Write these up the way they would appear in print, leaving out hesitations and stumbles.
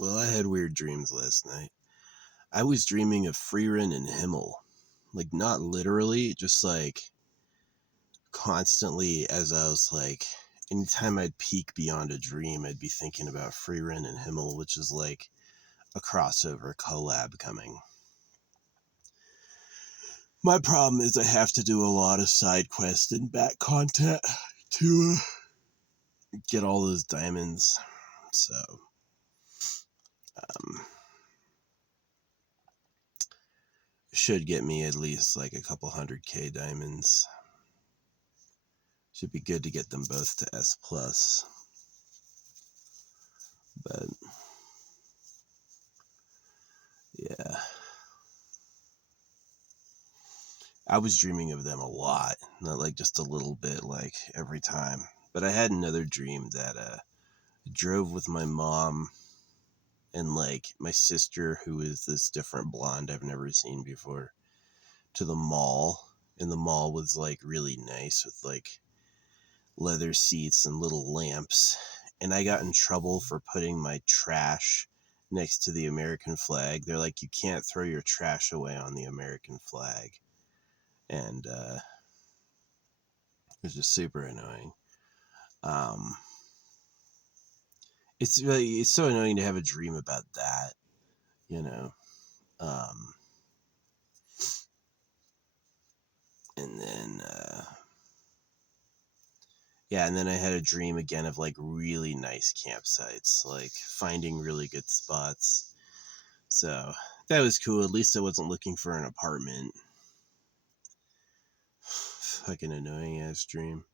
Well, I had weird dreams last night. I was dreaming of Frieren and Himmel. Like, not literally, just like constantly as I was like, anytime I'd peek beyond a dream, I'd be thinking about Frieren and Himmel, which is like a crossover collab coming. My problem is I have to do a lot of side quest and back content to get all those diamonds. So, should get me at least like a couple 100k diamonds. Should be good to get them both to S+. But, yeah. I was dreaming of them a lot, not like just a little bit, like every time. But I had another dream that drove with my mom and like my sister, who is this different blonde I've never seen before, to the mall. And the mall was like really nice with like leather seats and little lamps. And I got in trouble for putting my trash next to the American flag. They're like, you can't throw your trash away on the American flag. And it was just super annoying. It's so annoying to have a dream about that, you know. And then and then I had a dream again of like really nice campsites, like finding really good spots. So that was cool. At least I wasn't looking for an apartment. Fucking annoying ass dream.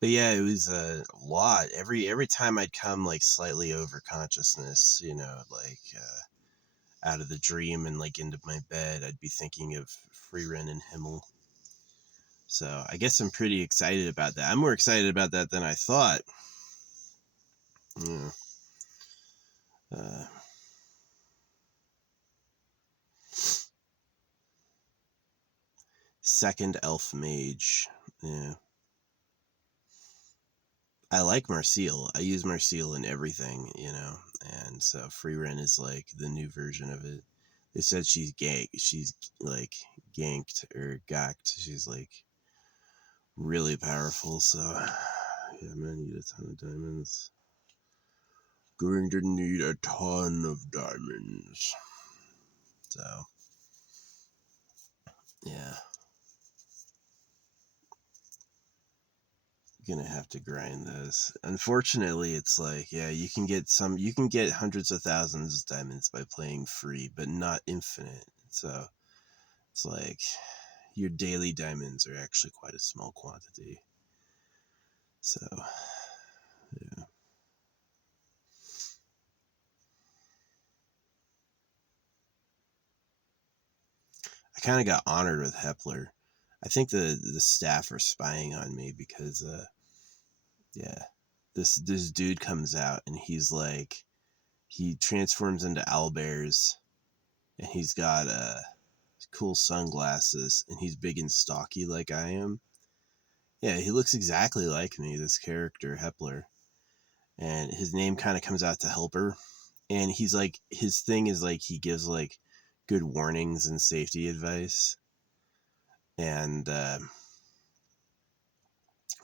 But yeah, it was a lot. Every time I'd come like slightly over consciousness, you know, like out of the dream and like into my bed, I'd be thinking of Frieren and Himmel. So I guess I'm pretty excited about that. I'm more excited about that than I thought. Yeah. Second elf mage. Yeah. I like Marseille. I use Marseille in everything, you know. And so Frieren is like the new version of it. They said she's like ganked or gacked. She's like really powerful. So yeah, I'm gonna need a ton of diamonds. Going to need a ton of diamonds. So yeah. Gonna have to grind those. Unfortunately, it's like, yeah, you can get hundreds of thousands of diamonds by playing free, but not infinite. So it's like your daily diamonds are actually quite a small quantity. So yeah. I kind of got honored with Hepler. I think the staff are spying on me because yeah, this dude comes out and he's like, he transforms into owlbears and he's got cool sunglasses and he's big and stocky like I am. Yeah, he looks exactly like me, this character Hepler. And his name kind of comes out to Helper. And he's like, his thing is like he gives like good warnings and safety advice. And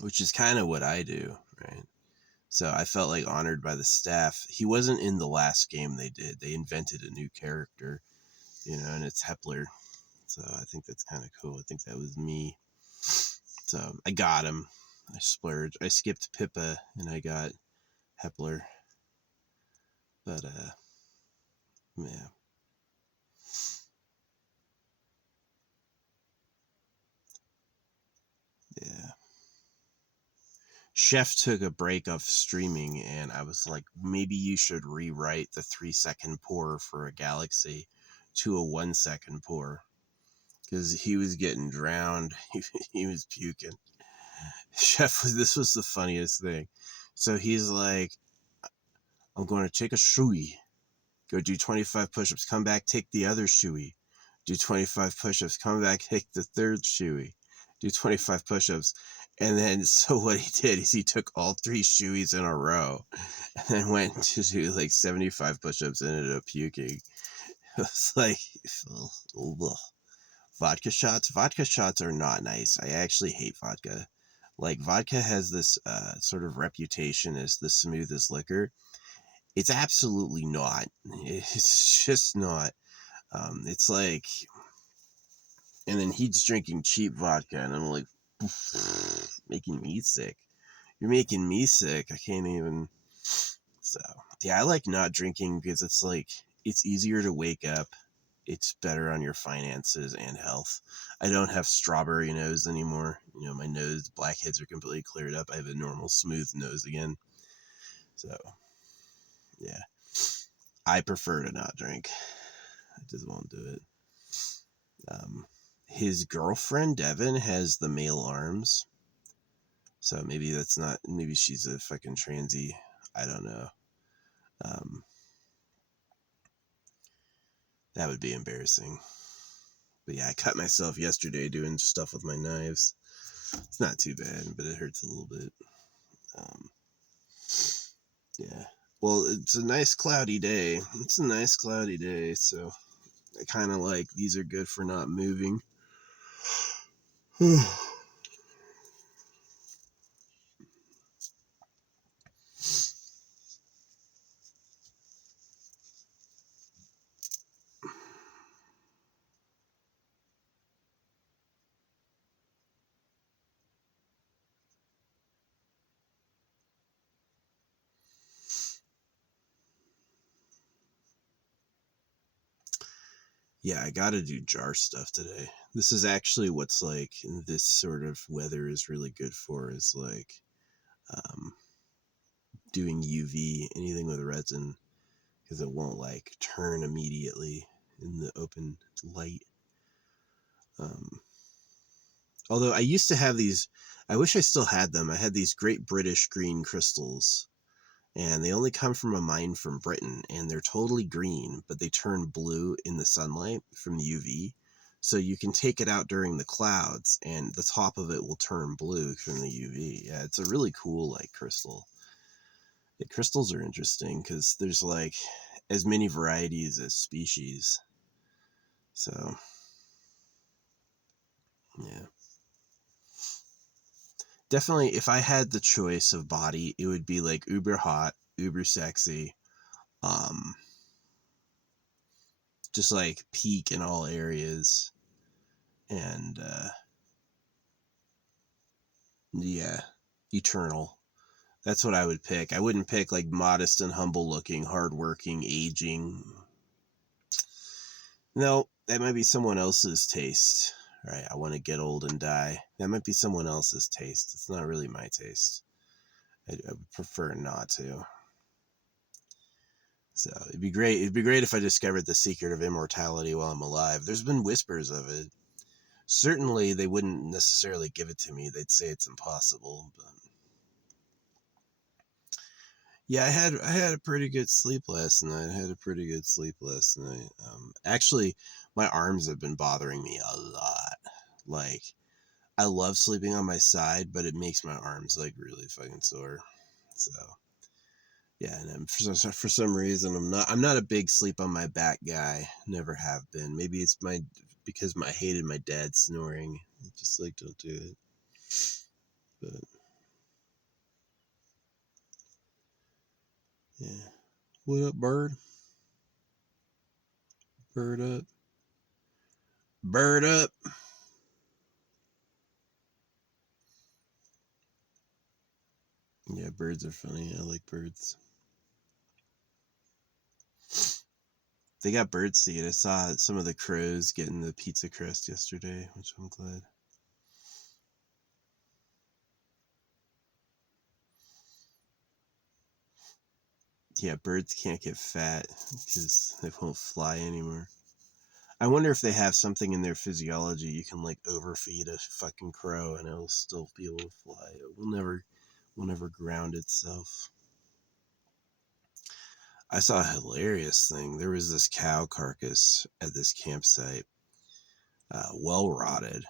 which is kind of what I do, right? So I felt like honored by the staff. He wasn't in the last game they did. They invented a new character, you know, and it's Hepler. So I think that's kind of cool. I think that was me. So I got him. I splurged. I skipped Pippa and I got Hepler. But yeah. Yeah. Chef took a break of streaming and I was like, maybe you should rewrite the 3-second pour for a galaxy to a 1-second pour. Because he was getting drowned. He was puking. Chef, this was the funniest thing. So he's like, I'm going to take a shoey. Go do 25 push-ups. Come back, take the other shoey. Do 25 push-ups. Come back, take the third shoey. Do 25 push-ups. And then, so what he did is he took all 3 shoeies in a row and then went to do like 75 push-ups and ended up puking. It was like, ugh. Vodka shots. Vodka shots are not nice. I actually hate vodka. Like, vodka has this sort of reputation as the smoothest liquor. It's absolutely not. It's just not. It's like, and then he's drinking cheap vodka, and I'm like, making me sick. You're making me sick. I can't even. So, yeah, I like not drinking because it's like, it's easier to wake up. It's better on your finances and health. I don't have strawberry nose anymore. You know, my nose, blackheads are completely cleared up. I have a normal, smooth nose again. So, yeah. I prefer to not drink. I just won't do it. His girlfriend, Devin, has the male arms. So maybe that's not, maybe she's a fucking transy. I don't know. Um, that would be embarrassing. But yeah, I cut myself yesterday doing stuff with my knives. It's not too bad, but it hurts a little bit. Yeah. Well, it's a nice cloudy day. It's a nice cloudy day, so I kind of like, these are good for not moving. Yeah, I gotta do jar stuff today. This is actually what's like, this sort of weather is really good for, is like um, doing UV, anything with resin, because it won't like turn immediately in the open light. Although I used to have these, I wish I still had them. I had these great British green crystals, and they only come from a mine from Britain, and they're totally green, but they turn blue in the sunlight from the UV. So you can take it out during the clouds, and the top of it will turn blue from the UV. Yeah, it's a really cool like crystal. Yeah, crystals are interesting because there's like as many varieties as species. So yeah, definitely. If I had the choice of body, it would be like uber hot, uber sexy. Um, just like peak in all areas, and yeah, eternal. That's what I would pick. I wouldn't pick like modest and humble looking, hardworking, aging. No, that might be someone else's taste. Right? I want to get old and die. That might be someone else's taste. It's not really my taste. I would prefer not to. So it'd be great. It'd be great if I discovered the secret of immortality while I'm alive. There's been whispers of it. Certainly, they wouldn't necessarily give it to me. They'd say it's impossible. But yeah, I had a pretty good sleep last night. Actually, my arms have been bothering me a lot. Like, I love sleeping on my side, but it makes my arms like really fucking sore. So yeah, and for some reason I'm not a big sleep on my back guy. Never have been. Maybe it's because I hated my dad snoring. I just like don't do it. But yeah, what up, bird? Bird up, bird up. Yeah, birds are funny. I like birds. They got bird seed. I saw some of the crows getting the pizza crust yesterday, which I'm glad. Yeah, birds can't get fat because they won't fly anymore. I wonder if they have something in their physiology you can like overfeed a fucking crow and it'll still be able to fly. It will never ground itself. I saw a hilarious thing. There was this cow carcass at this campsite, well rotted.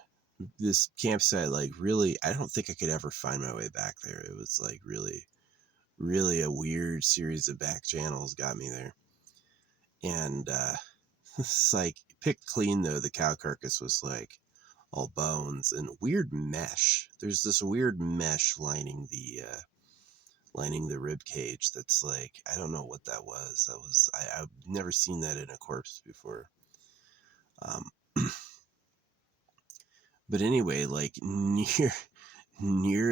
this campsite, like, really, I don't think I could ever find my way back there. It was like really a weird series of back channels got me there. And it's like picked clean though. The cow carcass was like all bones and weird mesh. There's this weird mesh lining the rib cage. That's like, I don't know what that was. I've never seen that in a corpse before. Um, but anyway, like near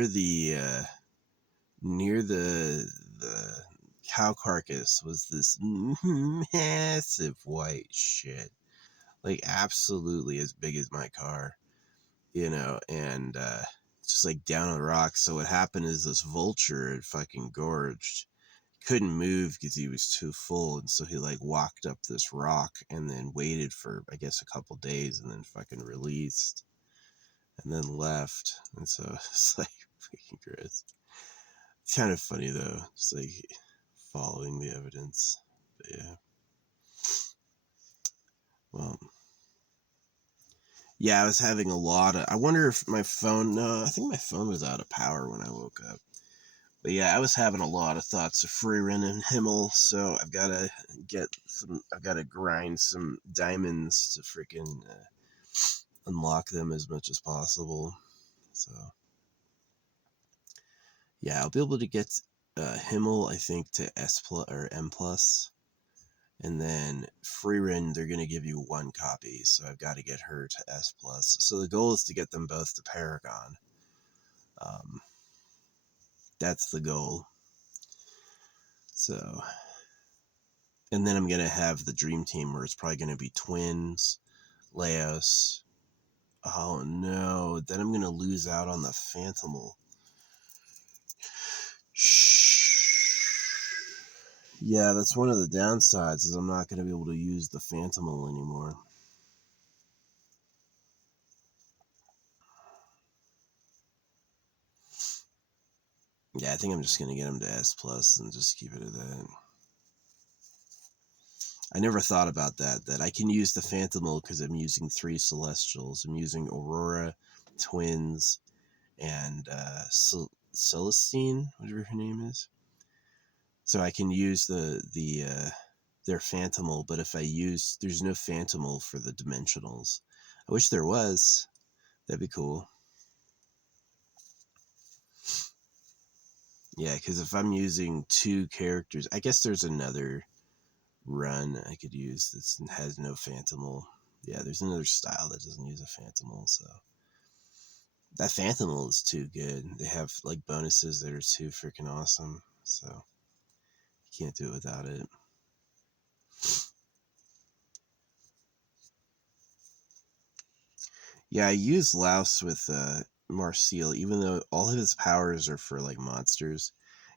the near the cow carcass was this massive white shit, like absolutely as big as my car, and just like down on the rocks. So what happened is this vulture had fucking gorged, couldn't move because he was too full, and so he like walked up this rock and then waited for, I guess, a couple days and then fucking released and then left. And so it's like fucking gross. It's kind of funny though, just like following the evidence. But yeah. Well, yeah, I was having a lot of. I wonder if my phone. No, I think my phone was out of power when I woke up. But yeah, I was having a lot of thoughts of Frieren and Himmel, so I've got to get some. I've got to grind some diamonds to freaking unlock them as much as possible. So yeah, I'll be able to get Himmel, I think, to S plus or M plus. And then Frieren, they're going to give you one copy, so I've got to get her to S plus. So the goal is to get them both to Paragon. That's the goal. So, and then I'm going to have the dream team where it's probably going to be twins, Laos. Oh no, then I'm going to lose out on the Phantomal. Yeah, that's one of the downsides, is I'm not going to be able to use the Phantomal anymore. Yeah, I think I'm just going to get him to S plus and just keep it at that. I never thought about that I can use the Phantomal because I'm using 3 Celestials. I'm using Aurora, Twins, and Celestine, whatever her name is. So I can use their Phantomal, but if I use, there's no Phantomal for the Dimensionals. I wish there was. That'd be cool. Yeah, because if I'm using 2 characters, I guess there's another run I could use that has no Phantomal. Yeah, there's another style that doesn't use a Phantomal, so that Phantomal is too good. They have like bonuses that are too freaking awesome, so you can't do it without it. Yeah, I use Louse with Marcel, even though all of his powers are for like monsters.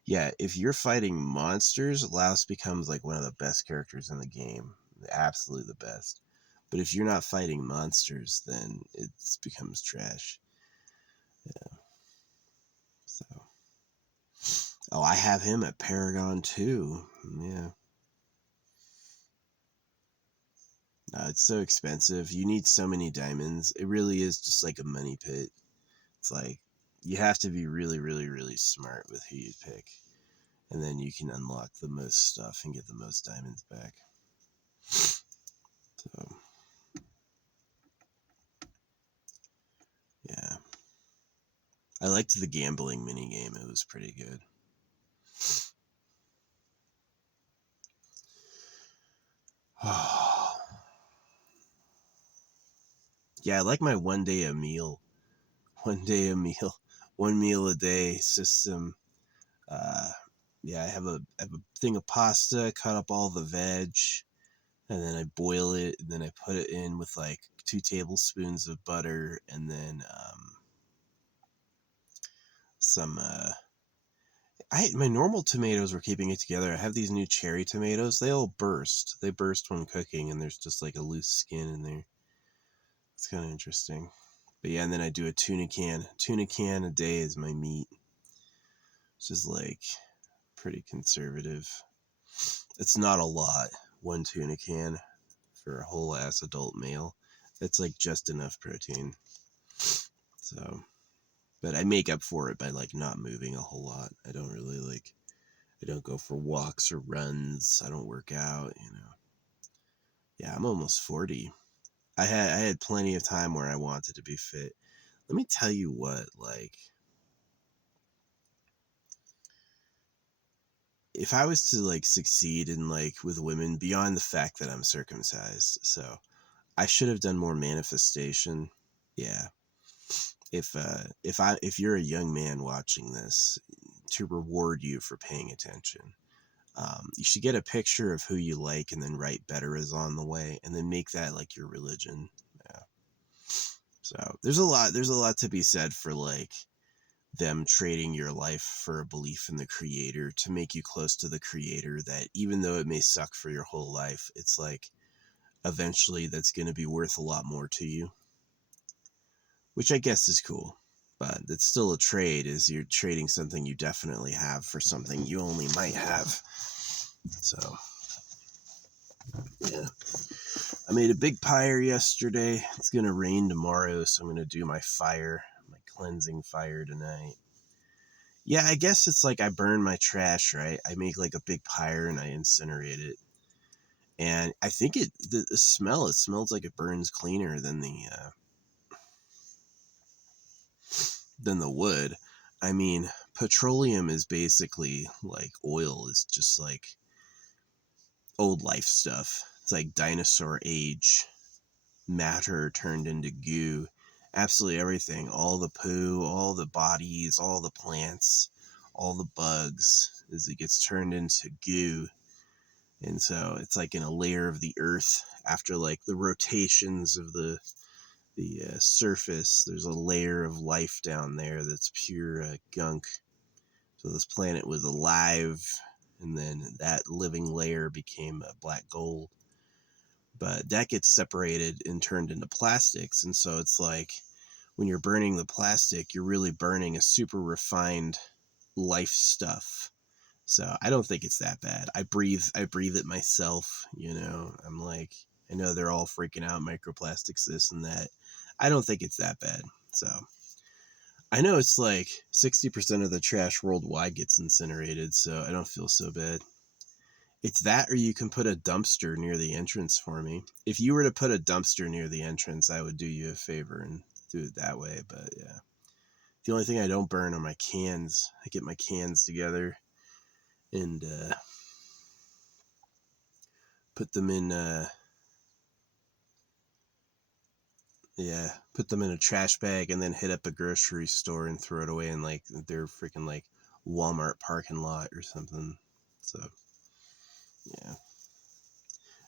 Yeah, if you're fighting monsters, Louse becomes like one of the best characters in the game. Absolutely the best. But if you're not fighting monsters, then it becomes trash. Yeah. So. Oh, I have him at Paragon too. Yeah. It's so expensive. You need so many diamonds. It really is just like a money pit. It's like you have to be really, really, really smart with who you pick. And then you can unlock the most stuff and get the most diamonds back. So, yeah. I liked the gambling minigame. It was pretty good. Yeah, I like my one day a meal. One day a meal. One meal a day system. Yeah, I have a thing of pasta, cut up all the veg, and then I boil it, and then I put it in with like 2 tablespoons of butter, and then some my normal tomatoes were keeping it together. I have these new cherry tomatoes. They all burst. They burst when cooking, and there's just like a loose skin in there. It's kind of interesting. But yeah, and then I do a tuna can. Tuna can a day is my meat, which is like pretty conservative. It's not a lot. 1 tuna can for a whole ass adult male. It's like just enough protein. So, but I make up for it by like not moving a whole lot. I don't really like, I don't go for walks or runs. I don't work out, you know. Yeah, I'm almost 40. I had plenty of time where I wanted to be fit. Let me tell you what, like, if I was to like succeed in like with women beyond the fact that I'm circumcised, so I should have done more manifestation. Yeah. If you're a young man watching this, to reward you for paying attention, you should get a picture of who you like and then write "better is on the way" and then make that like your religion. Yeah. So there's a lot to be said for like them trading your life for a belief in the creator to make you close to the creator, that even though it may suck for your whole life, it's like eventually that's going to be worth a lot more to you, which I guess is cool. But it's still a trade, is you're trading something you definitely have for something you only might have. So yeah, I made a big pyre yesterday. It's gonna rain tomorrow, so I'm gonna do my cleansing fire tonight. Yeah, I guess it's like I burn my trash, right? I make like a big pyre and I incinerate it. And I think the smell, it smells like it burns cleaner than the wood. I mean, petroleum is basically like oil, is just like old life stuff. It's like dinosaur age matter turned into goo. Absolutely everything, all the poo, all the bodies, all the plants, all the bugs, as it gets turned into goo. And so it's like in a layer of the earth after like the rotations of the surface. There's a layer of life down there that's pure gunk. So this planet was alive, and then that living layer became black gold. But that gets separated and turned into plastics, and so it's like when you're burning the plastic, you're really burning a super refined life stuff. So I don't think it's that bad. I breathe it myself, you know. I'm like, I know they're all freaking out, microplastics, this and that. I don't think it's that bad. So I know it's like 60% of the trash worldwide gets incinerated, so I don't feel so bad. It's that, or you can put a dumpster near the entrance for me. If you were to put a dumpster near the entrance, I would do you a favor and do it that way. But yeah, the only thing I don't burn are my cans. I get my cans together and put them in put them in a trash bag and then hit up a grocery store and throw it away in like their freaking like Walmart parking lot or something. So yeah.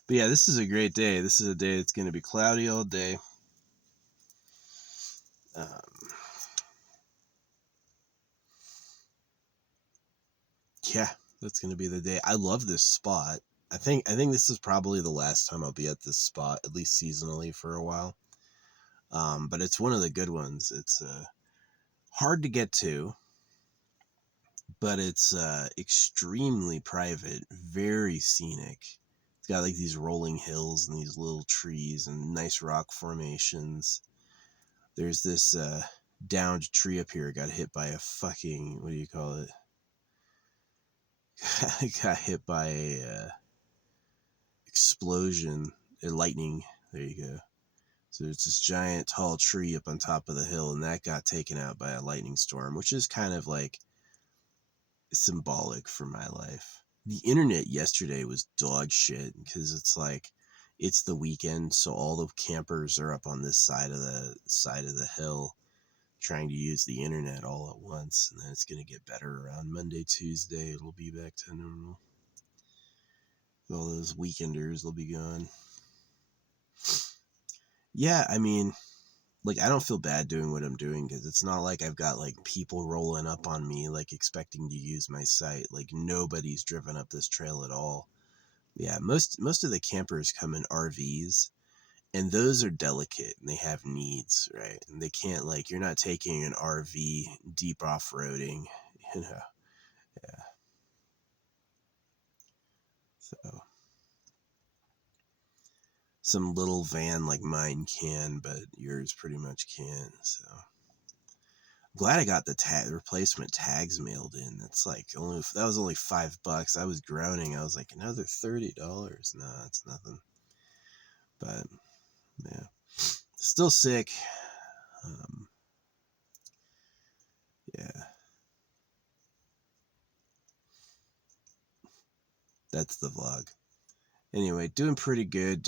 But yeah, this is a great day. This is a day that's going to be cloudy all day. Um, yeah, that's going to be the day. I love this spot. I think this is probably the last time I'll be at this spot, at least seasonally, for a while. But it's one of the good ones. It's hard to get to, but it's extremely private, very scenic. It's got like these rolling hills and these little trees and nice rock formations. There's this downed tree up here. Got hit by a fucking, what do you call it? Got hit by a explosion, a lightning. There you go. So there's this giant tall tree up on top of the hill, and that got taken out by a lightning storm, which is kind of like symbolic for my life. The internet yesterday was dog shit because it's like it's the weekend, so all the campers are up on this side of the hill trying to use the internet all at once, and then it's gonna get better around Monday, Tuesday. It'll be back to normal. All those weekenders will be gone. Yeah, I mean, like I don't feel bad doing what I'm doing because it's not like I've got like people rolling up on me like expecting to use my site. Like nobody's driven up this trail at all. Yeah, most of the campers come in RVs, and those are delicate and they have needs, right? And they can't, like, you're not taking an RV deep off-roading, you know. Yeah. So some little van like mine can, but yours pretty much can't. So I'm glad I got the replacement tags mailed in. That's like that was only $5. I was groaning. I was like, another $30. No, it's nothing. But yeah, still sick. Yeah, that's the vlog. Anyway, doing pretty good,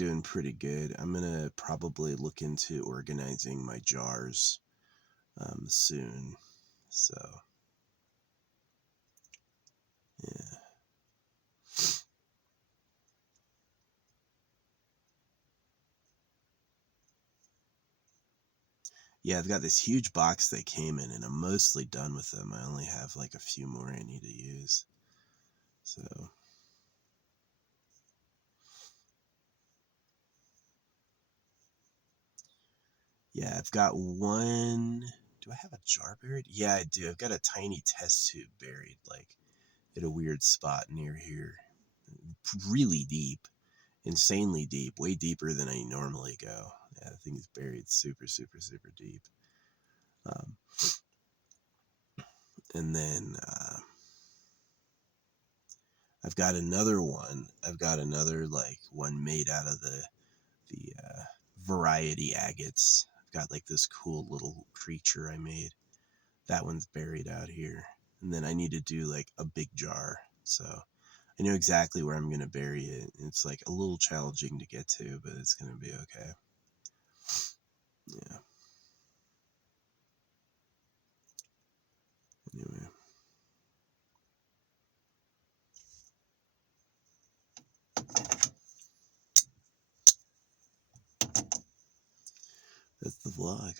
I'm gonna probably look into organizing my jars soon. So yeah. Yeah, I've got this huge box they came in, and I'm mostly done with them. I only have like a few more I need to use. So yeah, I've got one. Do I have a jar buried? Yeah, I do. I've got a tiny test tube buried, like at a weird spot near here. Really deep, insanely deep, way deeper than I normally go. Yeah, the thing's buried super, super, super deep. And then I've got another one. I've got another like one made out of the variety agates. I've got like this cool little creature I made. That one's buried out here. And then I need to do like a big jar. So I know exactly where I'm going to bury it. It's like a little challenging to get to, but it's going to be okay. Yeah. Anyway. That's the vlog.